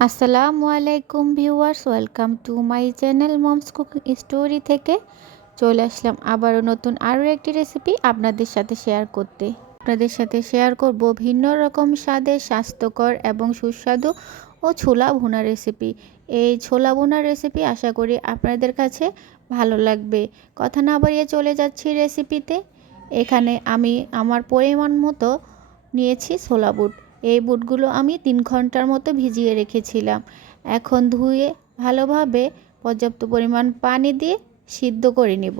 আসসালামু আলাইকুম viewers, welcome to my channel moms cooking story থেকে চলে আসলাম আবারও নতুন আরও একটি রেসিপি আপনাদের সাথে শেয়ার করতে। আপনাদের সাথে শেয়ার করব ভিন্ন রকম স্বাদের স্বাস্থ্যকর এবং সুস্বাদু ও ছোলা ভুনা রেসিপি। এই ছোলা ভুনা রেসিপি আশা করি আপনাদের কাছে ভালো লাগবে। কথা না বাড়িয়ে চলে যাচ্ছি রেসিপিতে। এখানে আমি আমার পরিমাণ মতো নিয়েছি ছোলা বুট। এই বুটগুলো আমি 3 ঘন্টার মতো ভিজিয়ে রেখেছিলাম। এখন ধুয়ে ভালোভাবে পর্যাপ্ত পরিমাণ পানি দিয়ে সিদ্ধ করে নেব।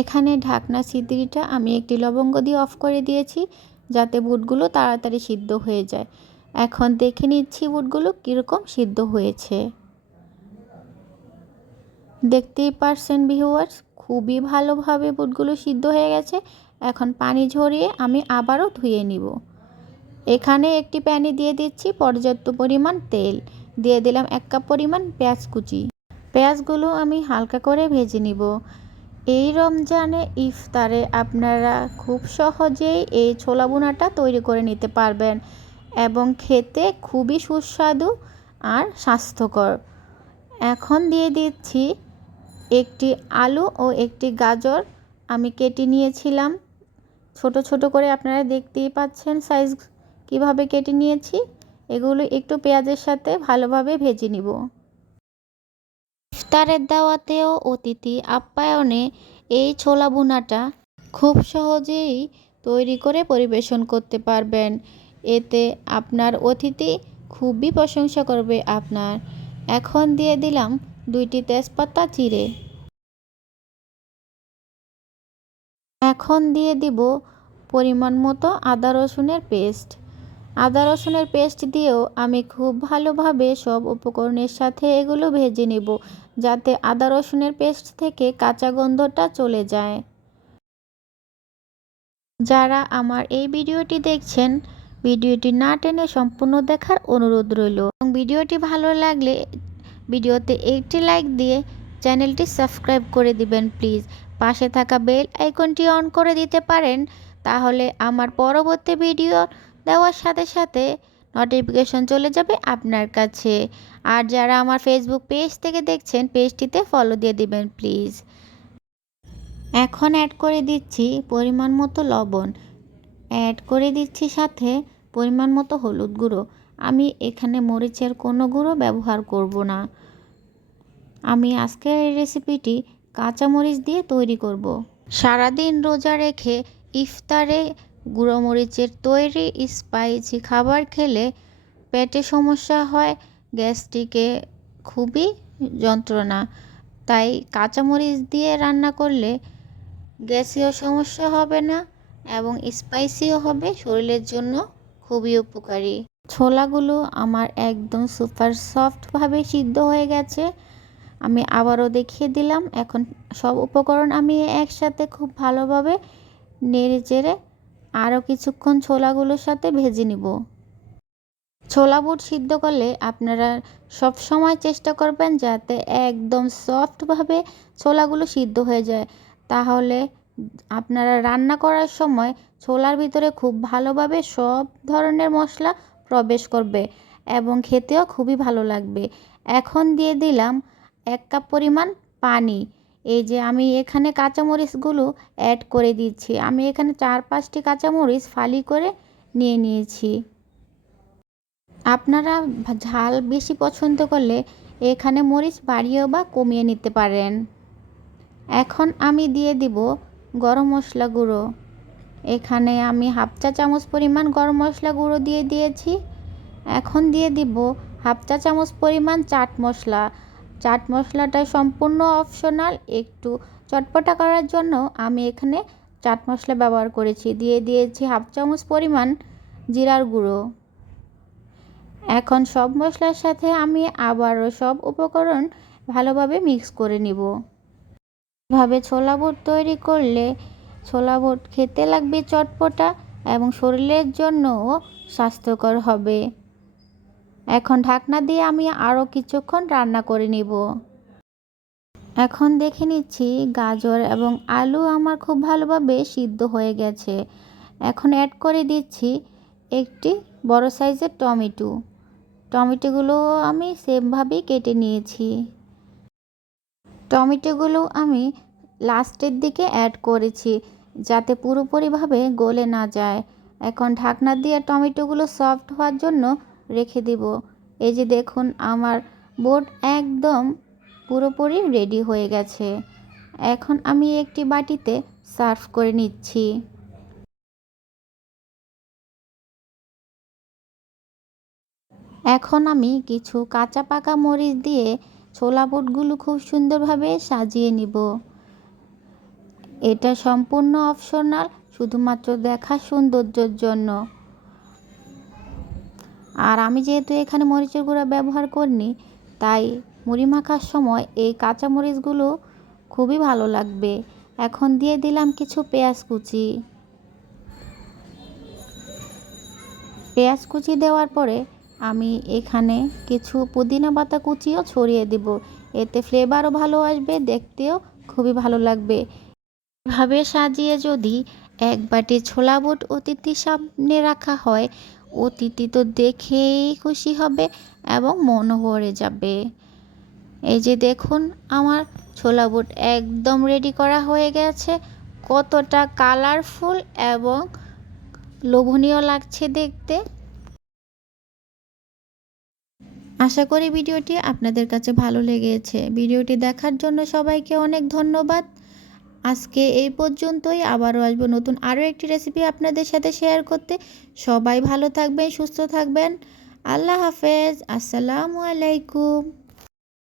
এখানে ঢাকনা ছিদ্রটা আমি একটি লবঙ্গ দিয়ে অফ করে দিয়েছি, যাতে বুটগুলো তাড়াতাড়ি সিদ্ধ হয়ে যায়। এখন দেখে নিচ্ছি বুটগুলো কীরকম সিদ্ধ হয়েছে। দেখতেই পারছেন ভিউয়ার্স, খুবই ভালোভাবে বুটগুলো সিদ্ধ হয়ে গেছে। এখন পানি ঝরিয়ে আমি আবারও ধুয়ে নিব। এখানে একটি প্যানে দিয়ে দিচ্ছি পর্যাপ্ত পরিমাণ তেল, দিয়ে দিলাম 1 কাপ পরিমাণ পেঁয়াজ কুচি। পেঁয়াজগুলো আমি হালকা করে ভেজে নিব। এই রমজানে ইফতারে আপনারা খুব সহজেই এই ছোলা ভুনাটা তৈরি করে নিতে পারবেন এবং খেতে খুবই সুস্বাদু আর স্বাস্থ্যকর। এখন দিয়ে দিচ্ছি একটি আলু ও একটি গাজর আমি কেটে নিয়েছিলাম ছোট ছোট করে। আপনারা দেখতেই পাচ্ছেন সাইজ কিভাবে কেটে নিয়েছি। এগুলো একটু পেঁয়াজের সাথে ভালোভাবে ভেজে নিব। ইফতারের দাওয়াতেও অতিথি আপ্যায়নে এই ছোলা ভুনাটা খুব সহজেই তৈরি করে পরিবেশন করতে পারবেন। এতে আপনার অতিথি খুবই প্রশংসা করবে আপনার। এখন দিয়ে দিলাম 2টি তেজপাতা চিড়ে। এখন দিয়ে দিব পরিমাণ মতো আদা রসুনের পেস্ট। আদা রসুনের পেস্ট দিয়েও আমি খুব ভালোভাবে সব উপকরণের সাথে এগুলো ভেজে নেব, যাতে আদা রসুনের পেস্ট থেকে কাঁচা গন্ধটা চলে যায়। যারা আমার এই ভিডিওটি দেখছেন, ভিডিওটি না টেনে সম্পূর্ণ দেখার অনুরোধ রইল এবং ভিডিওটি ভালো লাগলে ভিডিওতে একটি লাইক দিয়ে চ্যানেলটি সাবস্ক্রাইব করে দিবেন প্লিজ। পাশে থাকা বেল আইকনটি অন করে দিতে পারেন, তাহলে আমার পরবর্তী ভিডিও দেওয়ার সাথে সাথে নোটিফিকেশন চলে যাবে আপনার কাছে। আর যারা আমার ফেসবুক পেজ থেকে দেখছেন, পেজটিতে ফলো দিয়ে দিবেন প্লিজ। এখন অ্যাড করে দিচ্ছি পরিমাণ মতো লবণ, অ্যাড করে দিচ্ছি সাথে পরিমাণ মতো হলুদ গুঁড়ো। আমি এখানে মরিচের কোনো গুঁড়ো ব্যবহার করব না। আমি আজকের এই রেসিপিটি কাঁচা মরিচ দিয়ে তৈরি করব। সারাদিন রোজা রেখে ইফতারে গুঁড়ো মরিচের তৈরি স্পাইসি খাবার খেলে পেটে সমস্যা হয়, গ্যাস্ট্রিকে খুবই যন্ত্রণা। তাই কাঁচামরিচ দিয়ে রান্না করলে গ্যাসেও সমস্যা হবে না এবং স্পাইসিও হবে, শরীরের জন্য খুবই উপকারী। ছোলাগুলো আমার একদম সুপার সফটভাবে সিদ্ধ হয়ে গেছে। আমি আবারও দেখিয়ে দিলাম। এখন সব উপকরণ আমি একসাথে খুব ভালোভাবে নেড়ে চেড়ে আরও কিছুক্ষণ ছোলাগুলোর সাথে ভেজে নিব। ছোলা বুট সিদ্ধ করলে আপনারা সব সময় চেষ্টা করবেন যাতে একদম সফটভাবে ছোলাগুলো সিদ্ধ হয়ে যায়, তাহলে আপনারা রান্না করার সময় ছোলার ভিতরে খুব ভালোভাবে সব ধরনের মশলা প্রবেশ করবে এবং খেতেও খুবই ভালো লাগবে। এখন দিয়ে দিলাম 1 কাপ পরিমাণ পানি। এই যে আমি এখানে কাঁচামরিচগুলো অ্যাড করে দিচ্ছি। আমি এখানে 4-5টি কাঁচামরিচ ফালি করে নিয়ে নিয়েছি। আপনারা ঝাল বেশি পছন্দ করলে এখানে মরিচ বাড়িয়েও বা কমিয়ে নিতে পারেন। এখন আমি দিয়ে দিব গরম মশলা গুঁড়ো। এখানে আমি 1/2 চা চামচ পরিমাণ গরম মশলা গুঁড়ো দিয়ে দিয়েছি। এখন দিয়ে দিব 1/2 চা চামচ পরিমাণ চাট মশলা। চাট মশলাটা সম্পূর্ণ অপশনাল, একটু চটপটা করার জন্য আমি এখানে চাট মশলা ব্যবহার করেছি। দিয়ে দিয়েছি 1/2 চামচ পরিমাণ জিরার গুঁড়ো। এখন সব মশলার সাথে আমি আবারও সব উপকরণ ভালোভাবে মিক্স করে নিব। এভাবে ছোলা বুট তৈরি করলে ছোলা বুট খেতে লাগবে চটপটা এবং শরীরের জন্যও স্বাস্থ্যকর হবে। এখন ঢাকনা দিয়ে আমি আরও কিছুক্ষণ রান্না করে নিব। এখন দেখে নিচ্ছি গাজর এবং আলু আমার খুব ভালোভাবে সিদ্ধ হয়ে গেছে। এখন অ্যাড করে দিচ্ছি একটি বড় সাইজের টমেটো। টমেটোগুলো আমি সেমভাবেই কেটে নিয়েছি। টমেটোগুলো আমি লাস্টের দিকে অ্যাড করেছি যাতে পুরোপুরিভাবে গলে না যায়। এখন ঢাকনা দিয়ে টমেটোগুলো সফট হওয়ার জন্য রেখে দেব। এই যে দেখুন আমার বোট একদম পুরোপুরি রেডি হয়ে গেছে। এখন আমি একটি বাটিতে সার্ভ করে নিচ্ছি। এখন আমি কিছু কাঁচা পাকা মরিচ দিয়ে ছোলা বুটগুলো খুব সুন্দরভাবে সাজিয়ে নিব। এটা সম্পূর্ণ অপশনাল, শুধুমাত্র দেখার সৌন্দর্যের জন্য। আর আমি যেহেতু এখানে মরিচের গুঁড়া ব্যবহার করিনি, তাই মুড়ি মাখার সময় এই কাঁচা মরিচগুলো খুবই ভালো লাগবে। এখন দিয়ে দিলাম কিছু পেঁয়াজ কুচি। পেঁয়াজ কুচি দেওয়ার পরে আমি এখানে কিছু পুদিনা পাতা কুচিও ছড়িয়ে দেব। এতে ফ্লেভারও ভালো আসবে, দেখতেও খুবই ভালো লাগবে। এভাবে সাজিয়ে যদি এক বাটি ছোলা বুট অতিথির সামনে রাখা হয়, অতিথি তো দেখেই খুশি হবে এবং মনও ভরে যাবে। এই যে দেখুন আমার ছোলা বুট একদম রেডি করা হয়ে গেছে। কতটা কালারফুল এবং লোভনীয় লাগছে দেখতে। আশা করি ভিডিওটি আপনাদের কাছে ভালো লেগেছে। ভিডিওটি দেখার জন্য সবাইকে অনেক ধন্যবাদ। আজকে এই পর্যন্তই। আবারও আসবো নতুন আরও একটি রেসিপি আপনাদের সাথে শেয়ার করতে। সবাই ভালো থাকবেন, সুস্থ থাকবেন। আল্লাহ হাফেজ। আসসালামু আলাইকুম।